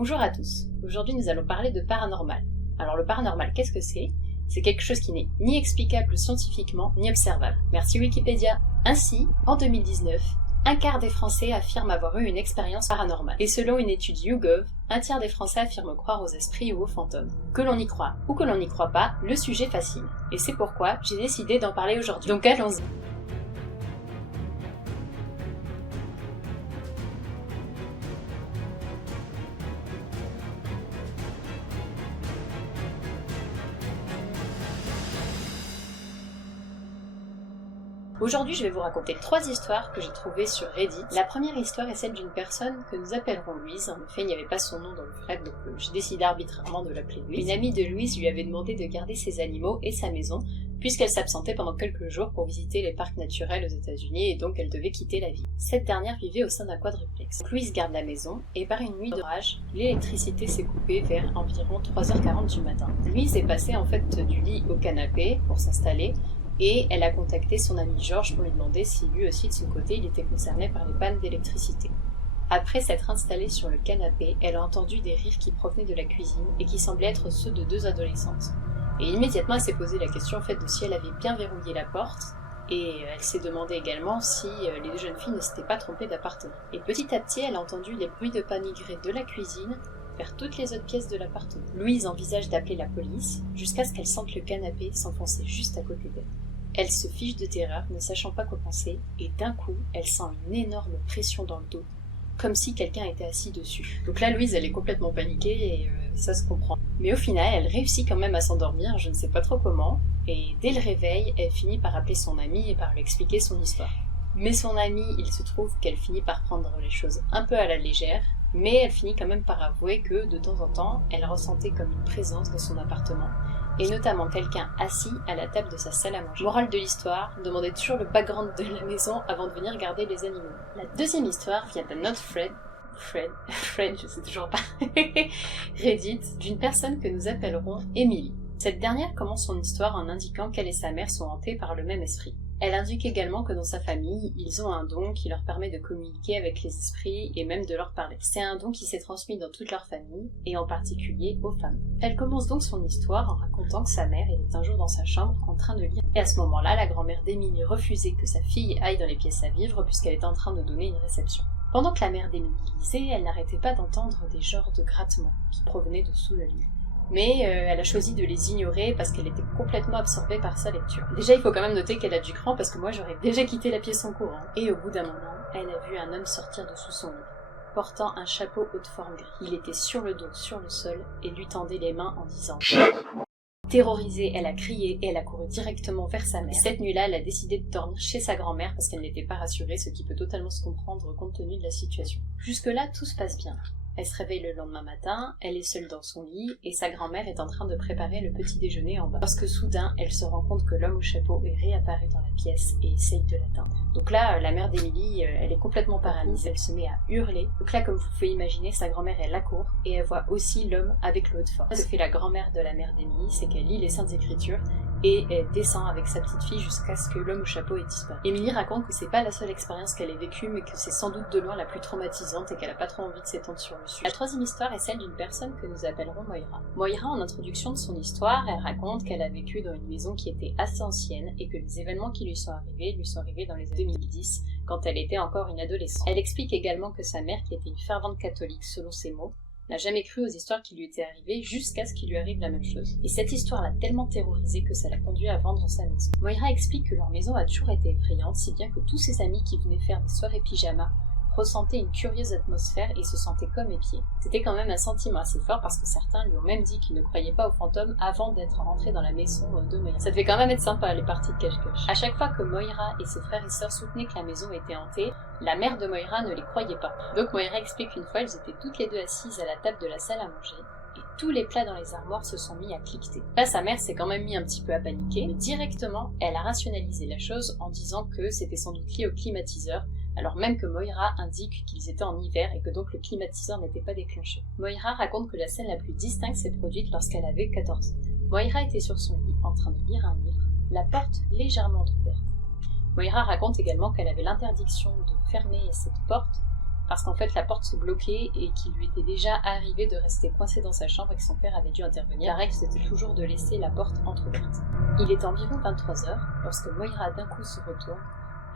Bonjour à tous, aujourd'hui nous allons parler de paranormal. Alors le paranormal, qu'est-ce que c'est? C'est quelque chose qui n'est ni explicable scientifiquement, ni observable. Merci Wikipédia. Ainsi, en 2019, un quart des Français affirment avoir eu une expérience paranormale. Et selon une étude YouGov, un tiers des Français affirment croire aux esprits ou aux fantômes. Que l'on y croit ou que l'on n'y croit pas, le sujet fascine. Et c'est pourquoi j'ai décidé d'en parler aujourd'hui. Donc allons-y. Aujourd'hui, je vais vous raconter 3 histoires que j'ai trouvées sur Reddit. La première histoire est celle d'une personne que nous appellerons Louise. En effet, il n'y avait pas son nom dans le thread, donc j'ai décidé arbitrairement de l'appeler Louise. Une amie de Louise lui avait demandé de garder ses animaux et sa maison, puisqu'elle s'absentait pendant quelques jours pour visiter les parcs naturels aux États-Unis et donc elle devait quitter la ville. Cette dernière vivait au sein d'un quadruplex. Donc Louise garde la maison et par une nuit d'orage, l'électricité s'est coupée vers environ 3h40 du matin. Louise est passée en fait du lit au canapé pour s'installer et elle a contacté son ami Georges pour lui demander si lui aussi de son côté il était concerné par les pannes d'électricité. Après s'être installée sur le canapé, elle a entendu des rires qui provenaient de la cuisine et qui semblaient être ceux de 2 adolescentes. Et immédiatement elle s'est posé la question en fait de si elle avait bien verrouillé la porte et elle s'est demandé également si les 2 jeunes filles ne s'étaient pas trompées d'appartement. Et petit à petit elle a entendu les bruits de pas migrés de la cuisine vers toutes les autres pièces de l'appartement. Louise envisage d'appeler la police jusqu'à ce qu'elle sente le canapé s'enfoncer juste à côté d'elle. Elle se fiche de terreur, ne sachant pas quoi penser, et d'un coup, elle sent une énorme pression dans le dos, comme si quelqu'un était assis dessus. Donc là, Louise, elle est complètement paniquée, et ça se comprend. Mais au final, elle réussit quand même à s'endormir, je ne sais pas trop comment, et dès le réveil, elle finit par appeler son amie et par lui expliquer son histoire. Mais son amie, il se trouve qu'elle finit par prendre les choses un peu à la légère, mais elle finit quand même par avouer que, de temps en temps, elle ressentait comme une présence dans son appartement, et notamment quelqu'un assis à la table de sa salle à manger. Morale de l'histoire, demandez toujours le background de la maison avant de venir garder les animaux. La deuxième histoire vient d'un autre Fred, je sais toujours pas, Reddit, d'une personne que nous appellerons Emily. Cette dernière commence son histoire en indiquant qu'elle et sa mère sont hantées par le même esprit. Elle indique également que dans sa famille, ils ont un don qui leur permet de communiquer avec les esprits et même de leur parler. C'est un don qui s'est transmis dans toute leur famille, et en particulier aux femmes. Elle commence donc son histoire en racontant que sa mère était un jour dans sa chambre en train de lire. Et à ce moment-là, la grand-mère d'Emily refusait que sa fille aille dans les pièces à vivre puisqu'elle était en train de donner une réception. Pendant que la mère d'Emily lisait, elle n'arrêtait pas d'entendre des genres de grattements qui provenaient de sous le lit. Mais elle a choisi de les ignorer parce qu'elle était complètement absorbée par sa lecture. Déjà, il faut quand même noter qu'elle a du cran parce que moi j'aurais déjà quitté la pièce en courant. Et au bout d'un moment, elle a vu un homme sortir de sous son lit, portant un chapeau haute forme gris. Il était sur le dos, sur le sol, et lui tendait les mains en disant « Terrorisée, elle a crié et elle a couru directement vers sa mère. Cette nuit-là, elle a décidé de dormir chez sa grand-mère parce qu'elle n'était pas rassurée, ce qui peut totalement se comprendre compte tenu de la situation. Jusque-là, tout se passe bien. Elle se réveille le lendemain matin, elle est seule dans son lit, et sa grand-mère est en train de préparer le petit déjeuner en bas. Lorsque soudain, elle se rend compte que l'homme au chapeau est réapparu dans la pièce et essaye de l'atteindre. Donc là, la mère d'Emily, elle est complètement paralysée, elle se met à hurler. Donc là, comme vous pouvez imaginer, sa grand-mère, elle accourt, et elle voit aussi l'homme avec le haut de force. Ce que fait la grand-mère de la mère d'Emily, c'est qu'elle lit les Saintes Écritures, et elle descend avec sa petite fille jusqu'à ce que l'homme au chapeau ait disparu. Emily raconte que c'est pas la seule expérience qu'elle ait vécue, mais que c'est sans doute de loin la plus traumatisante et qu'elle a pas trop envie de s'étendre sur le sujet. La troisième histoire est celle d'une personne que nous appellerons Moira. Moira, en introduction de son histoire, elle raconte qu'elle a vécu dans une maison qui était assez ancienne et que les événements qui lui sont arrivés dans les années 2010, quand elle était encore une adolescente. Elle explique également que sa mère, qui était une fervente catholique selon ses mots, n'a jamais cru aux histoires qui lui étaient arrivées jusqu'à ce qu'il lui arrive la même chose. Et cette histoire l'a tellement terrorisée que ça l'a conduit à vendre sa maison. Moira explique que leur maison a toujours été effrayante, si bien que tous ses amis qui venaient faire des soirées pyjama ressentaient une curieuse atmosphère et se sentaient comme épiés. C'était quand même un sentiment assez fort parce que certains lui ont même dit qu'ils ne croyaient pas aux fantômes avant d'être rentrés dans la maison de Moira. Ça devait quand même être sympa les parties de cache-cache. À chaque fois que Moira et ses frères et sœurs soutenaient que la maison était hantée, la mère de Moira ne les croyait pas. Donc Moira explique qu'une fois elles étaient toutes les deux assises à la table de la salle à manger, et tous les plats dans les armoires se sont mis à cliqueter. Là, sa mère s'est quand même mis un petit peu à paniquer, mais directement, elle a rationalisé la chose en disant que c'était sans doute lié au climatiseur, alors même que Moira indique qu'ils étaient en hiver et que donc le climatiseur n'était pas déclenché. Moira raconte que la scène la plus distincte s'est produite lorsqu'elle avait 14 ans. Moira était sur son lit en train de lire un livre, la porte légèrement ouverte. Moira raconte également qu'elle avait l'interdiction de fermer cette porte parce qu'en fait la porte se bloquait et qu'il lui était déjà arrivé de rester coincé dans sa chambre et que son père avait dû intervenir. La règle c'était toujours de laisser la porte entrouverte. Il est environ 23h lorsque Moira d'un coup se retourne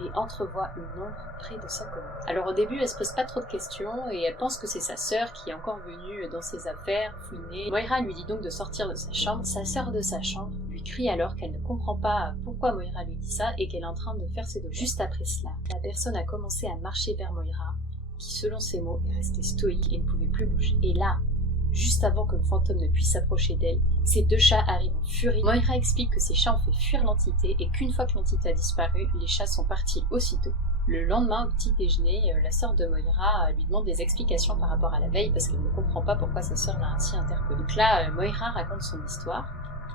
et entrevoit une ombre près de sa commode. Alors au début, elle se pose pas trop de questions et elle pense que c'est sa sœur qui est encore venue dans ses affaires, fouiner. Moira lui dit donc de sortir de sa chambre. Sa sœur de sa chambre lui crie alors qu'elle ne comprend pas pourquoi Moira lui dit ça et qu'elle est en train de faire ses devoirs. Juste après cela, la personne a commencé à marcher vers Moira, qui selon ses mots est restée stoïque et ne pouvait plus bouger. Et là, juste avant que le fantôme ne puisse s'approcher d'elle, ces deux chats arrivent en furie. Moira explique que ces chats ont fait fuir l'entité et qu'une fois que l'entité a disparu, les chats sont partis aussitôt. Le lendemain, au petit déjeuner, la sœur de Moira lui demande des explications par rapport à la veille parce qu'elle ne comprend pas pourquoi sa sœur l'a ainsi interpellée. Donc là, Moira raconte son histoire.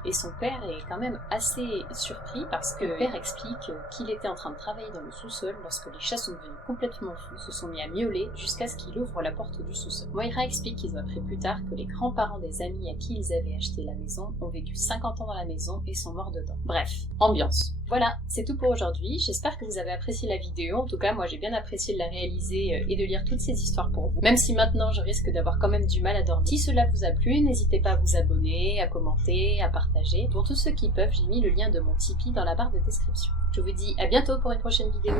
Et son père est quand même assez surpris parce que le père explique qu'il était en train de travailler dans le sous-sol lorsque les chats sont devenus complètement fous, se sont mis à miauler jusqu'à ce qu'il ouvre la porte du sous-sol. Moira explique qu'ils ont appris plus tard que les grands-parents des amis à qui ils avaient acheté la maison ont vécu 50 ans dans la maison et sont morts dedans. Bref, ambiance. Voilà, c'est tout pour aujourd'hui. J'espère que vous avez apprécié la vidéo. En tout cas, moi j'ai bien apprécié de la réaliser et de lire toutes ces histoires pour vous. Même si maintenant je risque d'avoir quand même du mal à dormir. Si cela vous a plu, n'hésitez pas à vous abonner, à commenter, à partager. Pour tous ceux qui peuvent, j'ai mis le lien de mon Tipeee dans la barre de description. Je vous dis à bientôt pour une prochaine vidéo.